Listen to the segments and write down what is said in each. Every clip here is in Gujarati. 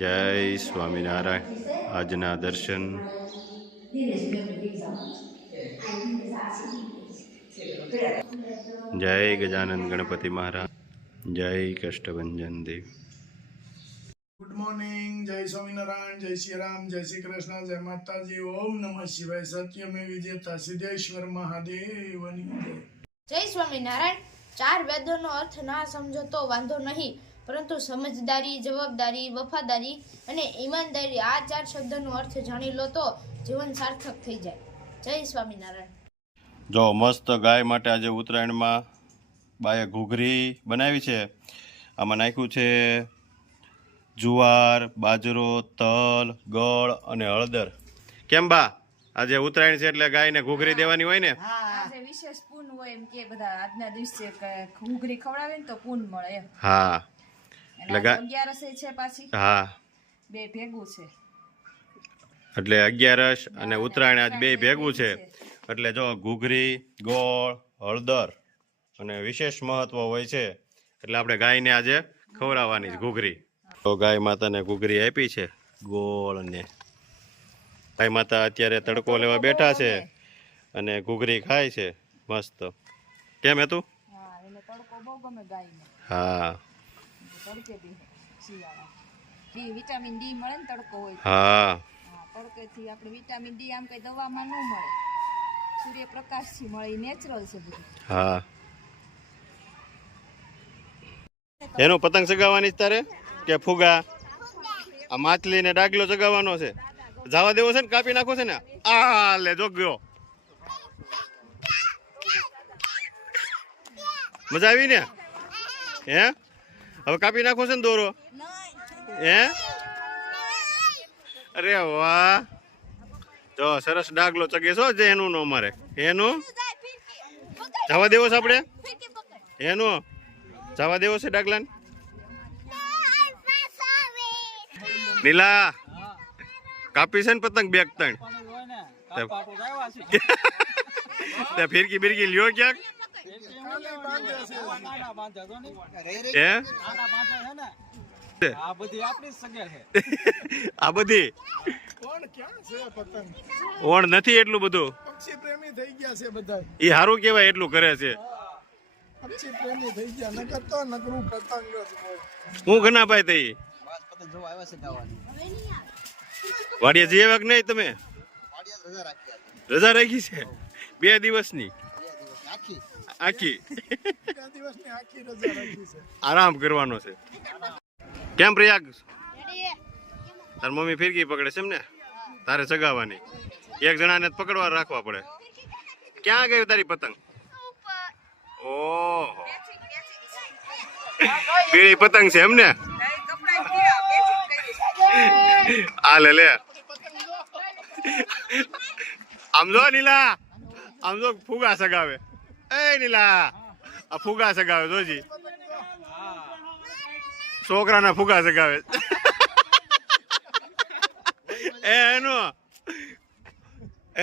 જય સ્વામિનારાયણ. આજના દર્શન. જય ગજાનંદ ગણપતિ મહારાજ. જય કષ્ટભંજન દેવ. Good morning. જય સ્વામિનારાયણ. જય શ્રી રામ. જય શ્રી કૃષ્ણ. જય માતાજી. ઓમ નમઃ શિવાય. સત્યમે વિજેતા સિદ્ધેશ્વર મહાદેવની જય. જય સ્વામિનારાયણ. ચાર વેદોનો અર્થ ના સમજો તો વાંધો નહીં, પરંતુ સમજદારી, જવાબદારી, વફાદારી અને ઈમાનદારી આ ચાર શબ્દનો અર્થ જાણી લો તો જીવન સાર્થક થઈ જાય. જય સ્વામિનારાયણ. જો મસ્ત ગાય માટે આજે ઉત્તરાયણમાં બાએ ઘૂઘરી બનાવી છે. આમાં નાખ્યું છે જુવાર, બાજરો, તલ, ગળ અને હળદર. કેમ બા, આજે ઉત્તરાયણ છે એટલે ગાયને ઘૂઘરી દેવાની હોય ને? આજે વિશેષ પૂન હોય એમ કે બધા આજના દિવસે ઘૂઘરી ખવડાવે ને તો પૂન મળે એમ. હા એટલે 11 છે પાછી. હા, બે ભેગું છે એટલે 11 અને ઉત્તરાયણ આજ બે ભેગું છે. એટલે જો ઘૂઘરી, ગોળ, હળદર અને વિશેષ મહત્વ હોય છે એટલે આપણે ગાયને આજે ખવડાવવાની જ ઘૂઘરી. તો ગાય માતાને ઘૂઘરી આપી છે, ગોળ ને. ગાય માતા અત્યારે તડકો લેવા બેઠા છે અને ઘૂઘરી ખાય છે મસ્ત. કેમ હતું? હા, એને તડકો બહુ ગમે ગાયને. હા, તડકે બી શિયાળા ડી વિટામિન ડી મળે ને તડકો હોય. હા, તડકેથી આપણે વિટામિન ડી આમ કઈ દવામાં ન મળે, સૂર્યપ્રકાશથી મળે, નેચરલ છે બધું. હા. એનું પતંગ ચગાવવાની તારે કે ફુગા? આ માછલી ને ડાગલો ચગાવવાનો છે. જવા દેવો છે ને? કાપી નાખો છે ને? આ લે જો ગયો. મજા આવી ને? હે, હવે કાપી નાખો છે ને દોરો? હે, અરે વાહ. જો સરસ ડાગલો ચગે છો. જે એનું નો મારે એનું જવા દેવો છે આપણે? એનું જવા દેવો છે ડાગલાને? નીલા કાપી છે ને પતંગ બે ત્રણ? તે ફિરકી બિરકી લ્યો ક્યાંક? આ બધી ઓણ નથી એટલું બધું. પક્ષી પ્રેમી થઈ ગયા છે બધા. એ સારું કેવાય એટલું કરે છે. પક્ષી પ્રેમી થઈ ગયા. નકર તો નકરું પતંગ જ હોય. હું ઘનાભાઈ થઈ વાડિયા જઈએ કે નહીં? તમે રજા રાખી છે 2 દિવસની આખી? 2 દિવસની આખી રજા રાખી છે. આરામ કરવાનો છે. કેમ પ્રયાગ? તાર મમ્મી ફિરકી પકડે છે એમ ને? તારે ચગાવવાની. એક જણાને જ પકડવા રાખવા પડે. ક્યાં ગયું તારી પતંગ? ઓહો, પીળી પતંગ છે એમ ને? આ લે લે. આમ જો નીલા, આમ જો ફુગા સગાવે. એ નીલા, આ ફુગા સગાવે જોજી. છોકરાના ફુગા સગાવે.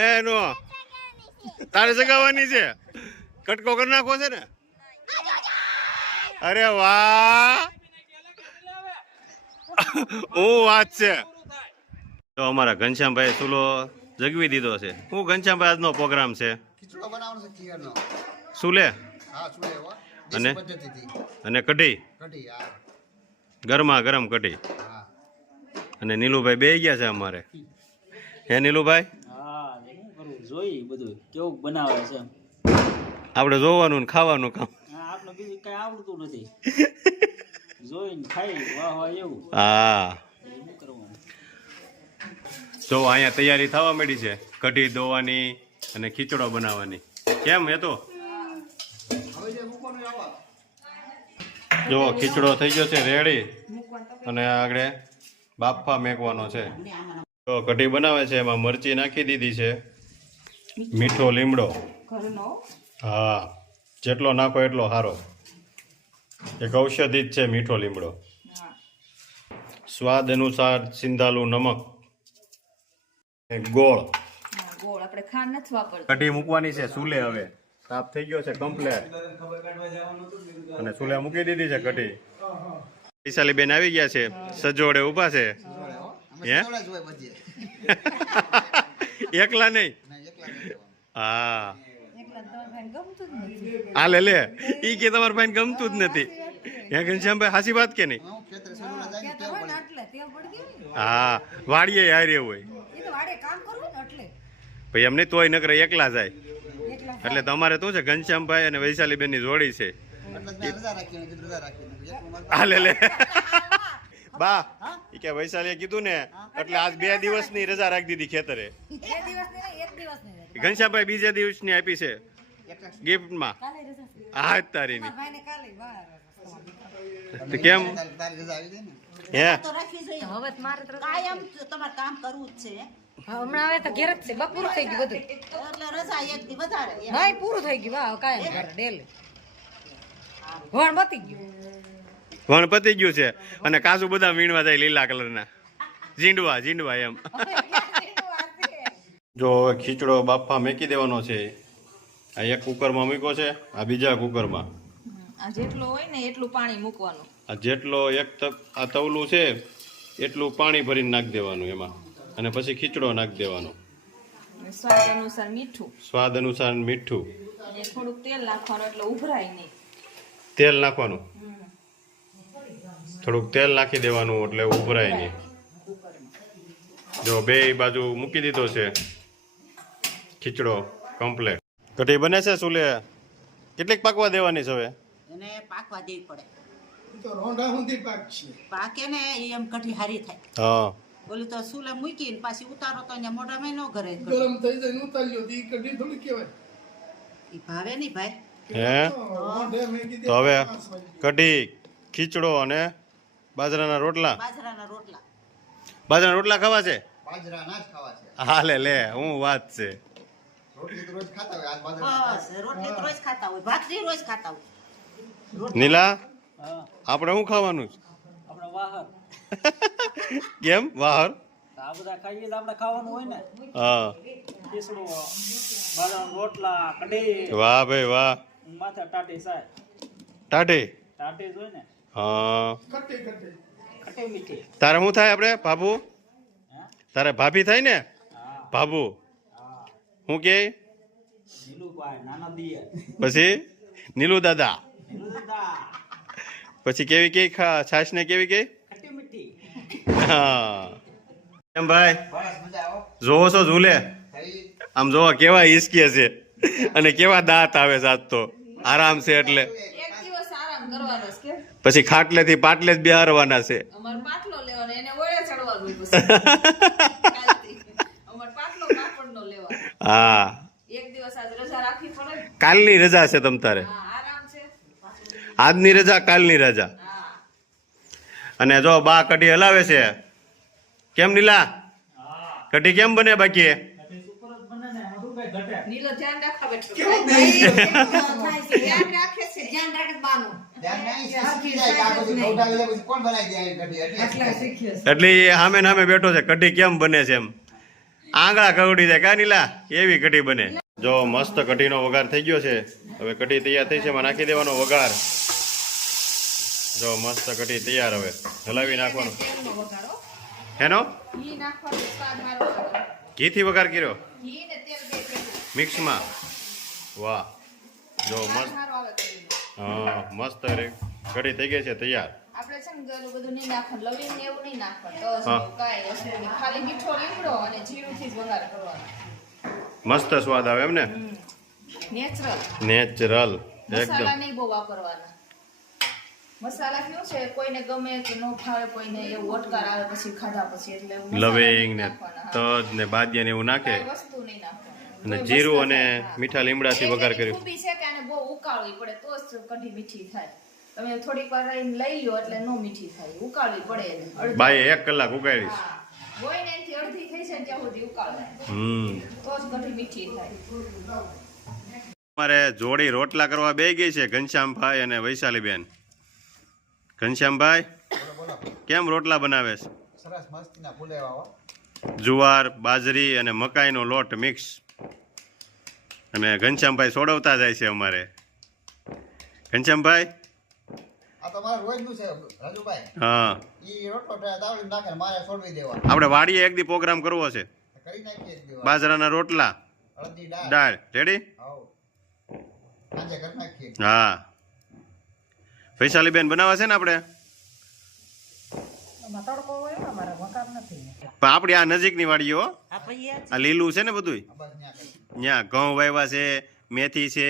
એનો તારે સગાવવાની છે. કટકો કરી નાખો છે ને? અરે વાહ, હું વાત છે. તો અમારા ઘનશ્યામભાઈ ચૂલો જગવી દીધો છે. હું ઘનશ્યામભાઈ આજનો પ્રોગ્રામ છે સુલે અને કઢી, ગરમા ગરમ કઢી. અને નીલુભાઈ બે ગયા છે અમારે. હે નીલુભાઈ? જોઈ બધું કેવું બનાવે છે. આપણે જોવાનું ને ખાવાનું કામ. આપણે બીજું કઈ આવડતું નથી. જોઈને ખાઈ વાહ વાહ એવું. હા, જો અહીંયા તૈયારી થવા માંડી છે. કઢી ધોવાની અને ખીચડો બનાવવાની. કેમ એ તો જો ખીચડો થઈ ગયો છે રેડી અને આગળ બાફા મેકવાનો છે. તો કઢી બનાવે છે. એમાં મરચી નાખી દીધી છે, મીઠો લીમડો. હા, જેટલો નાખો એટલો સારો. એક ઔષધિ જ છે મીઠો લીમડો. સ્વાદ અનુસાર સિંધાલું નમક, ગોળ. આપણે ખાંડ નથી વાપરતા. કઢી મૂકવાની છે ચૂલે. હવે સાફ થઈ ગયો છે કમ્પ્લેટ અને ચૂલે મૂકી દીધી છે કઢી. વૈશાલી બેન આવી ગયા છે, સજોડે ઊભા છે. હે એકલા નહીં? હા આ લે ઈ કે તમારા ભાઈને ગમતું જ નથી. હે ઘનશ્યામભાઈ હાસી વાત કે નહીં? હા વાડીએ હારે હોય ભાઈ એમ નહીં તોય નકરે એકલા જાય. એટલે તમારે શું છે ઘનશ્યામભાઈ અને વૈશાલી બેન ની જોડી છે. હાલે લે બા ઈ કે વૈશાલીએ કીધું ને એટલે આજ 2 દિવસની રજા રાખી દીધી ખેતરે. ઘનશ્યામભાઈ બીજા દિવસની આપી છે ગિફ્ટમાં. હા તારીની કેમ હે હવે મારે તો કાયમ તમારે કામ કરવું જ છે હમણાં હવે તો ઘેર જ છે બા પૂરું થઈ ગયું બધું એટલે રજા એક દી વધારે નહીં પૂરું થઈ ગયું વાહ કાયમ ઘરે ડેલી ભણ બતી ગયું વણ પતી ગયું છે અને કાજુ બધા વીણવા જાય લીલા કલરના ઝીંડવા એમ. જો હવે ખીચડો બાફા મેકી દેવાનો છે. આ એક કુકરમાં મૂક્યો છે, આ બીજા કુકરમાં. આ જેટલો હોય ને એટલું પાણી મૂકવાનું. આ જેટલો આ તવલું છે એટલું પાણી ભરીને નાખી દેવાનું એમાં અને પછી ખીચડો નાખી દેવાનો. સ્વાદ અનુસાર મીઠું, સ્વાદ અનુસાર મીઠું, અને થોડુંક તેલ નાખવાનું એટલે ઉભરાય નહીં. તેલ નાખવાનું, થોડુંક તેલ નાખી દેવાનું એટલે ઉભરાય નહીં. જો બે બાજુ મૂકી દીધો છે ખીચડો કમ્પ્લેટ. કઢી બને છે સુલે? કેટલીક પાકવા દેવાની છે હવે? એને પાકવા દેવી પડે. તો રોંઢા સુધી પાક છે. પાકે ને એ એમ કઢી હારી થાય. હા ઓલી તો સુલે મૂકીને પાછી ઉતારો તો અહીંયા મોઢામાં ન ઘરે ગરમ થઈ જાય ઉતાર્યો તો ઈ કઢી થોડી કહેવાય. એ ભાવે નહીં ભાઈ. હે રોંઢે મેગી તો હવે કઢી, ખીચડો અને બાજરાના રોટલા. બાજરાના રોટલા. બાજરાના રોટલા ખાવા છે? બાજરાના જ ખાવા છે. હાલે લે હું વાત છે. રોટલી તો રોજ ખાતા હોય, આજ બાજરાના બસ રોટલી તો રોજ ખાતા હોય, ભાખરી રોજ ખાતા હોય. નીલા હા આપણે શું ખાવાનું છે? આપણે વાહર કેમ વાહર? તો આ બધા ખાઈએ તો આપણે ખાવાનું હોય ને. હા ખીચડો, બાજરાના રોટલા, કઢી, વાહ ભાઈ વાહ. માથે ટાટી સાય. ટાઢી. ટાટી જ હોય ને, હા કટ્ટી કટ્ટી. ખટી મીઠી. તારે શું થાય આપણે ભાભુ? હે? તારે ભાભી થાય ને? હા ભાભુ હા. હું કે નીલુભાઈ, નાના દિયર, પછી નીલુ દાદા, નીલુ દાદા, પછી કેવી કેવી છાશ ને કેવી કેવી? ખટી મીઠી. હા એમ ભાઈ બસ મજા આવો. જોવો છો ઝૂલે? થઈ આમ જોવા કેવા હિસકે છે અને કેવા દાંત આવે છે આજ તો. આરામ છે એટલે એક દિવસ આરામ કરવાનો છે કે પછી ખાટલેથી પાટલે જ બેહારવાના છે. અમાર પાટલો લેવાનો એને ઓળે ચડવાનું પછી કાલથી અમાર પાટલો કાપડનો લેવાનો. હા એક દિવસ આજ રજા રાખવી પડે ને. કાલની રજા છે તમ તારે. હા આરામ છે. આજની રજા કાલની રજા. હા અને જો બા કઢી હલાવે છે. કેમ નીલા કઢી કેમ બને બાકી? ખટી સુપર જ બને ને, એમાં શું કઈ ઘટે? નીલો ધ્યાન રાખવા બેઠો ધ્યાન રાખે છે ધ્યાન રાખે બાનું ધ્યાન નહીં, શીખી જાય કે આ બધું ખવડાવી દે, પછી કોણ બનાવી દે આવી કઢી? એટલે શીખ્યો એટલે ઈ સામે ને સામે બેઠો છે કઢી કેમ બને છે એમ આંગળા કવડી જાય કા નીલા એવી કઢી બને. જો મસ્ત કઢીનો વઘાર થઈ ગયો છે. હવે કઢી તૈયાર થઈ છે, એમાં નાખી દેવાનો વઘાર. જો મસ્ત કઢી તૈયાર. હવે હલાવી નાખવાનું. તેલનો વઘારો હેનો ઘી નાખવાનો સ્વાદ મારો આવે. ઘીથી વઘાર કર્યો ઘી ને તેલ બે ભેગું મિક્સમાં. વાહ જો સ્વાદ મસ્ત. મારો આવે કઢીનો. હા મસ્ત કઢી થઈ ગઈ છે તૈયાર. આપણે છે ને ગળું બધું નહીં નાખવાનું લવિંગ ને એવું નહીં નાખવાનું તો હા. કાંઈ વસ્તુ નહીં. ખાલી મીઠો લીમડો અને જીરુંથી જ વઘાર કરવાનો. મસ્ત સ્વાદ આવે એમ ને? નેચરલ નેચરલ મસાલા એકદમ. નહીં બહુ વાપરવાના. મસાલા કેવું છે કોઈને ગમે કે ન ભાવે કોઈને એવું ઓટકાર આવે પછી ખાધા પછી એટલે એવું મસાલા લવિંગ નહીં ને નાખવાના. હા. તજ ને બાદિયા ને એવું નાખે કાંઈ વસ્તુ નહીં નાખવાની. અને કોઈ જીરું મસ્ત અને થાય, હા. મીઠા લીમડાથી વઘાર એની કર્યું. ખૂબી છે કે આને બહુ ઉકાળવી પડે તો જ કઢી મીઠી થાય. તમે થોડીક વાર રહીને લઈ લો એટલે નો મીઠી થાય. ઉકાળવી પડે એને. અડધી- બાએ 1 કલાક ઉગાડીશ. હા. બોઈને એનથી અડધી થઈ જાય ને ત્યાં સુધી ઉકાળવાની. હમ તો જ કઢી મીઠી થાય. અમારે જોડી રોટલા કરવા બે ગઈ છે ઘનશ્યામભાઈ અને વૈશાલીબેન. ઘનશ્યામભાઈ કેમ રોટલા બનાવે છે? સરસ મસ્તીના ફુલેવા હો. જુવાર, બાજરી અને મકાઈનો લોટ મિક્સ. અને ઘનશ્યામભાઈ સોડવતા જાય છે અમારે. ઘનશ્યામભાઈ આ તો મારે રોજનું છે રાજુભાઈ. હા ઈ રોટલો તાવડીમાં નાખે ને મારે છોડવી દેવા. આપણે વાડીએ એક દી પ્રોગ્રામ કરવો છે. કરી નાખીએ એક દિવસ. બાજરાના રોટલા, હળદી દાળ. દાળ, રેડી? હાઉ. સાંજે કરી નાખીએ. હા વૈશાલી બેન બનાવે છે ને આપણે? પણ આપણી આ નજીકની વાડી હો. આ પછી આ આ લીલું છે ને બધું. આ બસ ન્યા કરી. ત્યાં ઘઉં વાવ્યા છે, મેથી છે,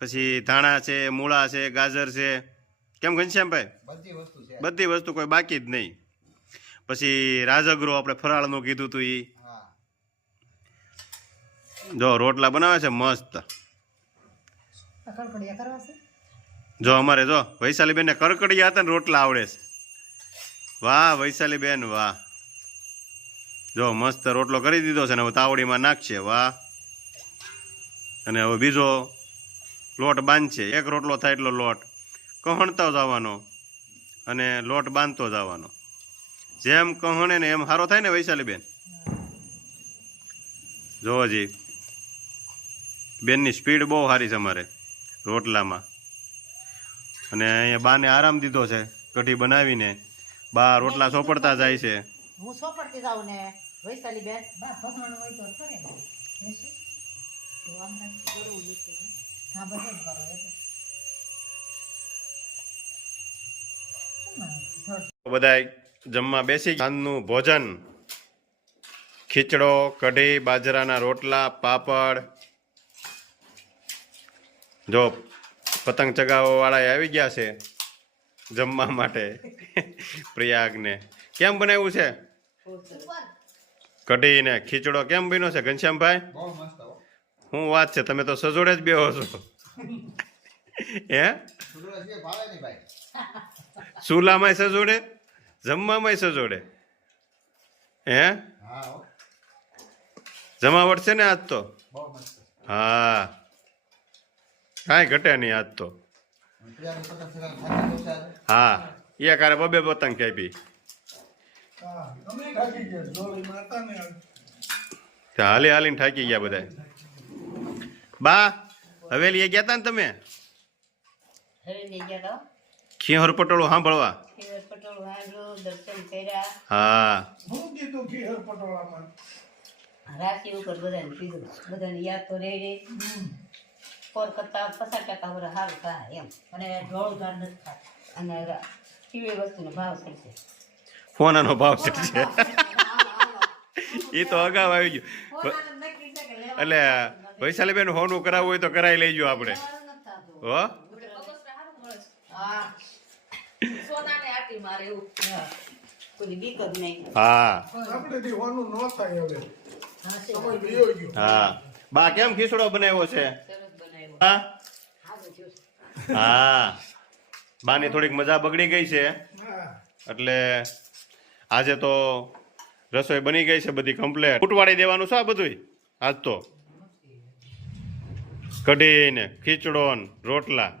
પછી ધાણા છે, મૂળા છે, ગાજર છે. કેમ ઘનશ્યામભાઈ? બધી વસ્તુ છે. બધી વસ્તુ કોઈ બાકી જ નહીં. પછી રાજગરો આપણે ફરાળનું કીધું તું ઈ. હા. જો રોટલા બનાવે છે મસ્ત. જો અમારે જો વૈશાલી બેન ને કરકડિયા હતા ને રોટલા આવડે છે. વાહ વૈશાલી બેન વાહ. જો મસ્ત રોટલો કરી દીધો છે ને હવે તાવડીમાં નાખશે. વાહ. અને હવે બીજો લોટ બાંધશે. એક રોટલો થાય એટલો લોટ કહણતો જવાનો અને લોટ બાંધતો જવાનો. જેમ કહણે ને એમ સારો થાય ને વૈશાલી બેન. જો હજી બેનની સ્પીડ બહુ સારી છે અમારે રોટલામાં. અને અહીંયા બાને આરામ દીધો છે કઢી બનાવીને. બા રોટલા સોપડતા જાય છે. હું સોપડતી જાઉં ને વૈશાલી બેન બધાય જમવા બેસી સાંજનું ભોજન ખીચડો, કઢી, બાજરાના રોટલા, પાપડ. જો પતંગ ચગાવવા વાળા આવી ગયા છે જમવા માટે. પ્રયાગને કેમ બનાવ્યું છે કઢી ને ખીચડો? કેમ બન્યો છે ઘનશ્યામભાઈ? બહુ મસ્ત હો. શું વાત છે, તમે તો સજોડે જ બેહો છો. હે સુરત છે ભાવે નહીં ભાઈ. ચૂલામાંય સજોડે, જમવામાંય સજોડે. હે હા હો. જમાવટ છે ને આજ તો? બહુ મસ્ત. હા કાંઈ ઘટે નહીં આજ તો. પ્રિયાનું પતંગ ચગાવવાનું થાકી ગયું છે આજે. હા એ કારે બબે પતંગ કાપી. હા અમે થાકી ગયા જોડી માતા ને તે હાલી હાલીને થાકી ગયા બધા. બા હવેલી એ ગયા તા ને તમે હવેલી ગયા તો ખીહર પટોળું સાંભળવા? ખીર પટોળ વાંદરું દર્શન કર્યા હા હું કીધું ખીહર પટોળામાં રાશિ ઉપર બધાને કીધું બધાને યાદ તો રહી રહી ફોર કરતા 50% વર સારું થાય એમ. અને ઢોળ ગાર નથી ખાતા અને કેવી વસ્તુનો ભાવ છે ફોનાનો ભાવ છે. એ તો અગાઉ આવી ગયું. એટલે વૈશાલી બેન હોનું કરાવવું હોય તો કરાવી લેજો આપણે. હો સોનાને આટી મારે એવું. કોઈ બીક જ નહીં. હા આપણે દીવાનું ન થાય હવે સમય બીયો ગયો હા બા કેમ ખીચડો બનાવ્યો છે? હા હા બાની થોડીક મજા બગડી ગઈ છે હા એટલે આજે તો રસોઈ બની ગઈ છે બધી કમ્પ્લેટ. ફૂટવાડી દેવાનું છે આ બધું આજ તો. કઢી ને ખીચડો ને રોટલા